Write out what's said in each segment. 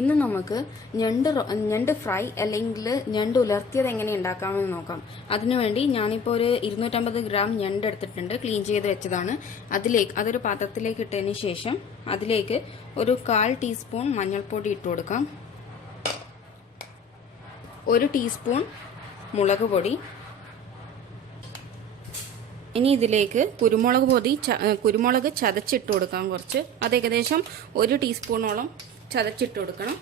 ഇന്ന് നമുക്ക് ഞണ്ട് ഫ്രൈ അല്ലെങ്കിൽ ഞണ്ട് ഉലർത്തിയത് എങ്ങനെ ഉണ്ടാക്കാമെന്ന് നോക്കാം. അതിനുവേണ്ടി ഞാനിപ്പോൾ ഒരു 250 ഗ്രാം ഞണ്ട് എടുത്തിട്ടുണ്ട്. ക്ലീൻ ചെയ്ത് വെച്ചതാണ്. അതൊരു പാത്രത്തിലേക്ക് ഇട്ടതിന് ശേഷം അതിലേക്ക് ഒരു 1/4 ടീസ്പൂൺ മഞ്ഞൾപ്പൊടി ഇട്ട് കൊടുക്കാം. 1 ടീസ്പൂൺ മുളക് പൊടി. ഇനി ഇതിലേക്ക് കുരുമുളക് ചതച്ചിട്ട് കൊടുക്കാം കുറച്ച്. അത് ഏകദേശം 1 ടീസ്പൂണോളം ചതച്ചിട്ട് കൊടുക്കണം.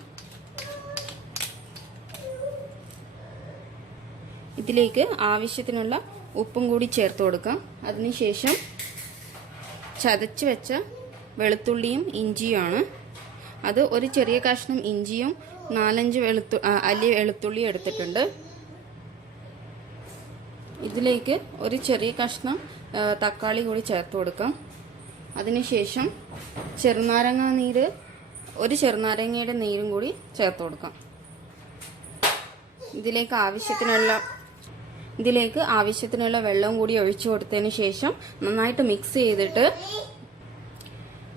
ഇതിലേക്ക് ആവശ്യത്തിനുള്ള ഉപ്പും കൂടി ചേർത്ത് കൊടുക്കാം. അതിനുശേഷം ചതച്ച് വെച്ച വെളുത്തുള്ളിയും ഇഞ്ചിയുമാണ്. അത് ഒരു ചെറിയ കഷ്ണം ഇഞ്ചിയും 4-5 അല്ലി വെളുത്തുള്ളി എടുത്തിട്ടുണ്ട്. ഇതിലേക്ക് ഒരു ചെറിയ കഷ്ണം തക്കാളി കൂടി ചേർത്ത് കൊടുക്കാം. അതിനുശേഷം ഒരു ചെറുനാരങ്ങയുടെ നീരും കൂടി ചേർത്ത് കൊടുക്കാം. ഇതിലേക്ക് ആവശ്യത്തിനുള്ള വെള്ളം കൂടി ഒഴിച്ചു കൊടുത്തതിന് ശേഷം നന്നായിട്ട് മിക്സ് ചെയ്തിട്ട്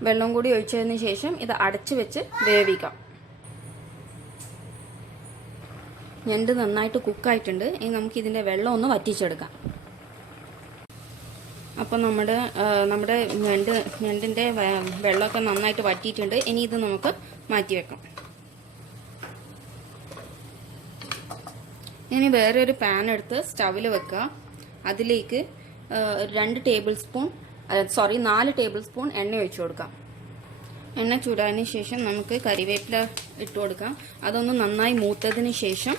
വെള്ളം കൂടി ഒഴിച്ചതിന് ശേഷം ഇത് അടച്ചു വെച്ച് വേവിക്കാം. ഞണ്ട് നന്നായിട്ട് കുക്കായിട്ടുണ്ട്. ഇനി നമുക്ക് ഇതിൻ്റെ വെള്ളം ഒന്ന് വറ്റിച്ചെടുക്കാം. അപ്പം നമ്മുടെ ഞണ്ടിൻ്റെ വെള്ളമൊക്കെ നന്നായിട്ട് വറ്റിയിട്ടുണ്ട്. ഇനി ഇത് നമുക്ക് മാറ്റി വെക്കാം. ഇനി വേറൊരു പാൻ എടുത്ത് സ്റ്റവിൽ വെക്കുക. അതിലേക്ക് 4 ടേബിൾ സ്പൂൺ എണ്ണ ഒഴിച്ചു കൊടുക്കാം. എണ്ണ ചൂടായതിന് ശേഷം നമുക്ക് കരിവേപ്പില ഇട്ട് കൊടുക്കാം. അതൊന്ന് നന്നായി മൂത്തതിന് ശേഷം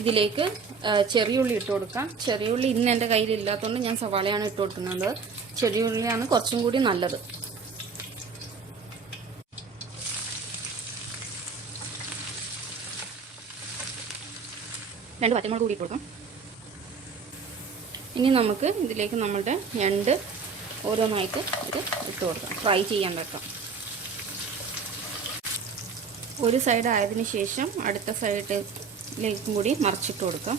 ഇതിലേക്ക് ചെറിയുള്ളി ഇട്ട് കൊടുക്കാം. ചെറിയുള്ളി ഇന്ന് എൻ്റെ കയ്യിലില്ലാത്തതുകൊണ്ട് ഞാൻ സവാളയാണ് ഇട്ട് കൊടുക്കുന്നത്. ചെറിയുള്ളിയാണ് കുറച്ചും കൂടി നല്ലത്. രണ്ട് പച്ചമുളക് കൂടി ഇട്ട് കൊടുക്കാം. ഇനി നമുക്ക് ഇതിലേക്ക് നമ്മളുടെ ഞണ്ട് ഓരോന്നായിട്ട് ഇത് ഇട്ട് കൊടുക്കാം. ഫ്രൈ ചെയ്യാൻ വെക്കാം. ഒരു സൈഡ് ആയതിനു ശേഷം അടുത്ത സൈഡിലേക്കും കൂടി മറിച്ചിട്ട് കൊടുക്കാം.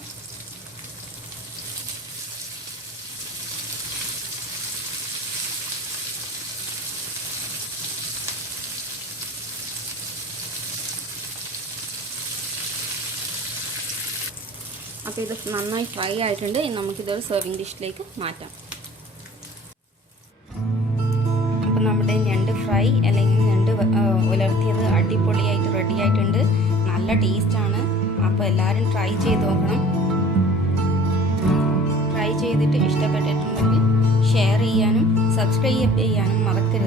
അപ്പോൾ ഇത് നന്നായി ഫ്രൈ ആയിട്ടുണ്ട്. ഇനി നമുക്കിതൊരു സെർവിങ് ഡിഷിലേക്ക് മാറ്റാം. അപ്പം നമ്മുടെ ഞണ്ട് ഫ്രൈ അല്ലെങ്കിൽ ഞണ്ട് ഉലർത്തിയത് അടിപൊളിയായിട്ട് റെഡി ആയിട്ടുണ്ട്. നല്ല ടേസ്റ്റാണ്. അപ്പോൾ എല്ലാവരും ട്രൈ ചെയ്ത് നോക്കണം. ട്രൈ ചെയ്തിട്ട് ഇഷ്ടപ്പെട്ടിട്ടുണ്ടെങ്കിൽ ഷെയർ ചെയ്യാനും സബ്സ്ക്രൈബ് ചെയ്യാനും മറക്കരുത്.